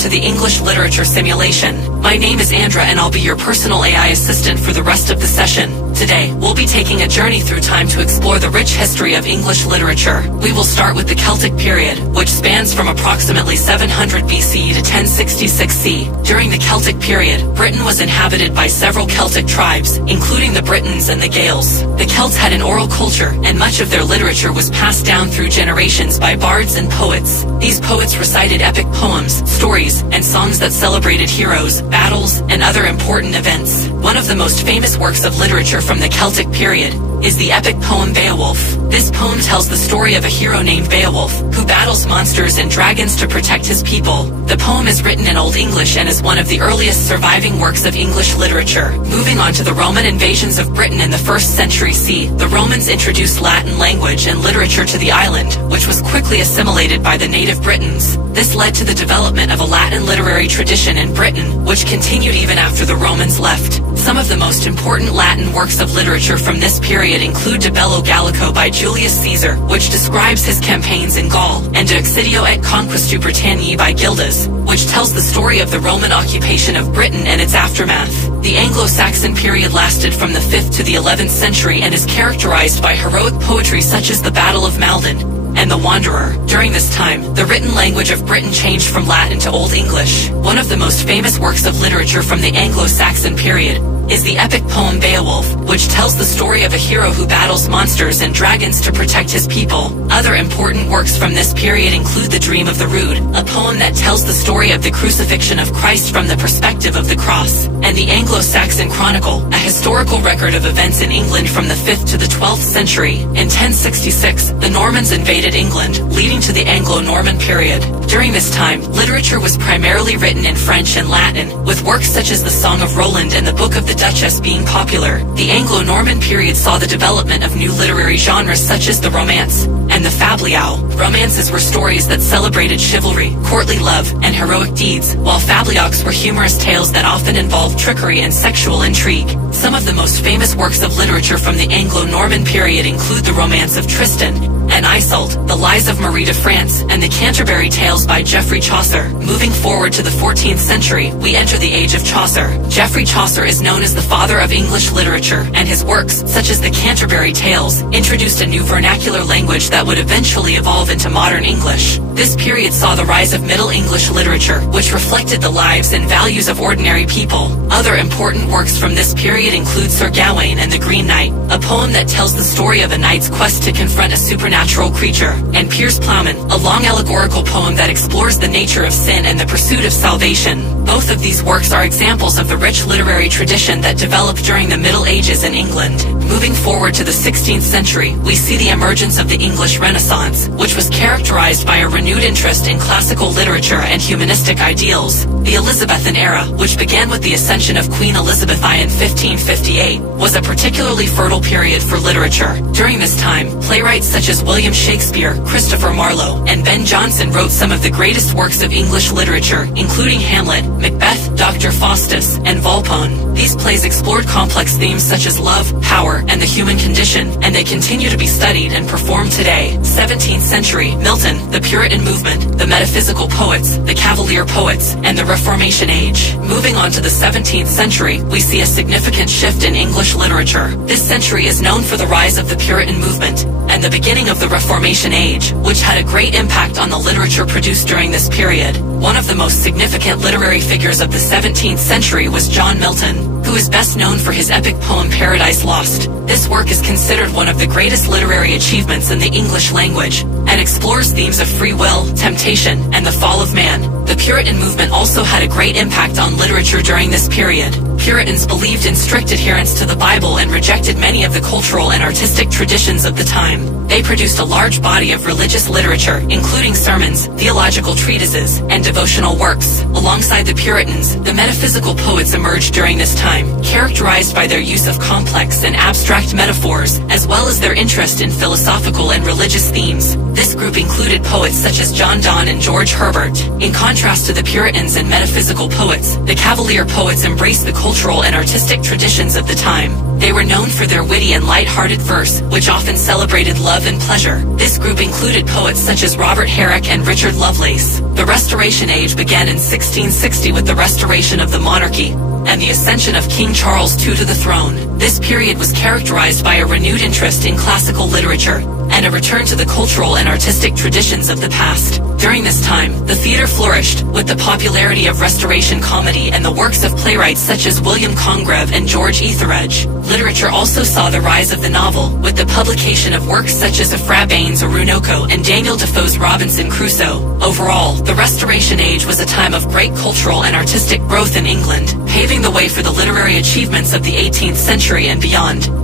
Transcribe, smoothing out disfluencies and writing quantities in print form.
to the English Literature Simulation. My name is Andra and I'll be your personal AI assistant for the rest of the session. Today, we'll be taking a journey through time to explore the rich history of English literature. We will start with the Celtic period, which spans from approximately 700 BC to 1066 C. During the Celtic period, Britain was inhabited by several Celtic tribes, including the Britons and the Gaels. The Celts had an oral culture, and much of their literature was passed down through generations by bards and poets. These poets recited epic poems, stories, and songs that celebrated heroes, battles, and other important events. One of the most famous works of literature from the Celtic period is the epic poem Beowulf. This poem tells the story of a hero named Beowulf, who battles monsters and dragons to protect his people. The poem is written in Old English and is one of the earliest surviving works of English literature. Moving on to the Roman invasions of Britain in the 1st century CE, the Romans introduced Latin language and literature to the island, which was quickly assimilated by the native Britons. This led to the development of a Latin literary tradition in Britain, which continued even after the Romans left. Some of the most important Latin works of literature from this period include De Bello Gallico by Julius Caesar, which describes his campaigns in Gaul, and De Excidio et Conquistu Britanniae by Gildas, which tells the story of the Roman occupation of Britain and its aftermath. The Anglo-Saxon period lasted from the 5th to the 11th century and is characterized by heroic poetry such as the Battle of Maldon and The Wanderer. During this time, the written language of Britain changed from Latin to Old English. One of the most famous works of literature from the Anglo-Saxon period is the epic poem Beowulf, which tells the story of a hero who battles monsters and dragons to protect his people. Other important works from this period include The Dream of the Rood, a poem that tells the story of the crucifixion of Christ from the perspective of the cross, and the Anglo-Saxon Chronicle, a historical record of events in England from the 5th to the 12th century. In 1066, the Normans invaded England, leading to the Anglo-Norman period. During this time, literature was primarily written in French and Latin, with works such as the Song of Roland and the Book of the Duchess being popular. The Anglo-Norman period saw the development of new literary genres such as the Romance and the Fabliaux. Romances were stories that celebrated chivalry, courtly love, and heroic deeds, while Fabliaux were humorous tales that often involved trickery and sexual intrigue. Some of the most famous works of literature from the Anglo-Norman period include the Romance of Tristan and Isolde, The Lies of Marie de France, and the Canterbury Tales by Geoffrey Chaucer. Moving forward to the 14th century, we enter the age of Chaucer. Geoffrey Chaucer is known as the father of English literature, and his works, such as the Canterbury Tales, introduced a new vernacular language that would eventually evolve into modern English. This period saw the rise of Middle English literature, which reflected the lives and values of ordinary people. Other important works from this period include Sir Gawain and the Green Knight, a poem that tells the story of a knight's quest to confront a supernatural creature, and Piers Plowman, a long allegorical poem that explores the nature of sin and the pursuit of salvation. Both of these works are examples of the rich literary tradition that developed during the Middle Ages in England. Moving forward to the 16th century, we see the emergence of the English Renaissance, which was characterized by a renewed interest in classical literature and humanistic ideals. The Elizabethan era, which began with the ascension of Queen Elizabeth I in 1558, was a particularly fertile period for literature. During this time, playwrights such as William Shakespeare, Christopher Marlowe, and Ben Jonson wrote some of the greatest works of English literature, including Hamlet, Macbeth, Dr. Faustus, and Volpone. These plays explored complex themes such as love, power, and the human condition, and they continue to be studied and performed today. 17th century, Milton, the Puritan movement, the metaphysical poets, the Cavalier poets, and the Reformation age. Moving on to the 17th century, we see a significant shift in English literature. This century is known for the rise of the Puritan movement and the beginning of the Reformation age, which had a great impact on the literature produced during this period. One of the most significant literary figures of the 17th century was John Milton, who is best known for his epic poem Paradise Lost. This work is considered one of the greatest literary achievements in the English language, and explores themes of free will, temptation, and the fall of man. The Puritan movement also had a great impact on literature during this period. Puritans believed in strict adherence to the Bible and rejected many of the cultural and artistic traditions of the time. They produced a large body of religious literature, including sermons, theological treatises, and devotional works. Alongside the Puritans, the metaphysical poets emerged during this time, characterized by their use of complex and abstract metaphors, as well as their interest in philosophical and religious themes. This group included poets such as John Donne and George Herbert. In contrast to the Puritans and metaphysical poets, the Cavalier poets embraced the cultural and artistic traditions of the time. They were known for their witty and light-hearted verse, which often celebrated love and pleasure. This group included poets such as Robert Herrick and Richard Lovelace. The Restoration Age began in 1660 with the restoration of the monarchy and the ascension of King Charles II to the throne. This period was characterized by a renewed interest in classical literature and a return to the cultural and artistic traditions of the past. During this time, the theater flourished, with the popularity of Restoration comedy and the works of playwrights such as William Congreve and George Etheredge. Literature also saw the rise of the novel, with the publication of works such as Fra Bain's Orinoco and Daniel Defoe's Robinson Crusoe. Overall, the Restoration Age was a time of great cultural and artistic growth in England, paving the way for the literary achievements of the 18th century and beyond.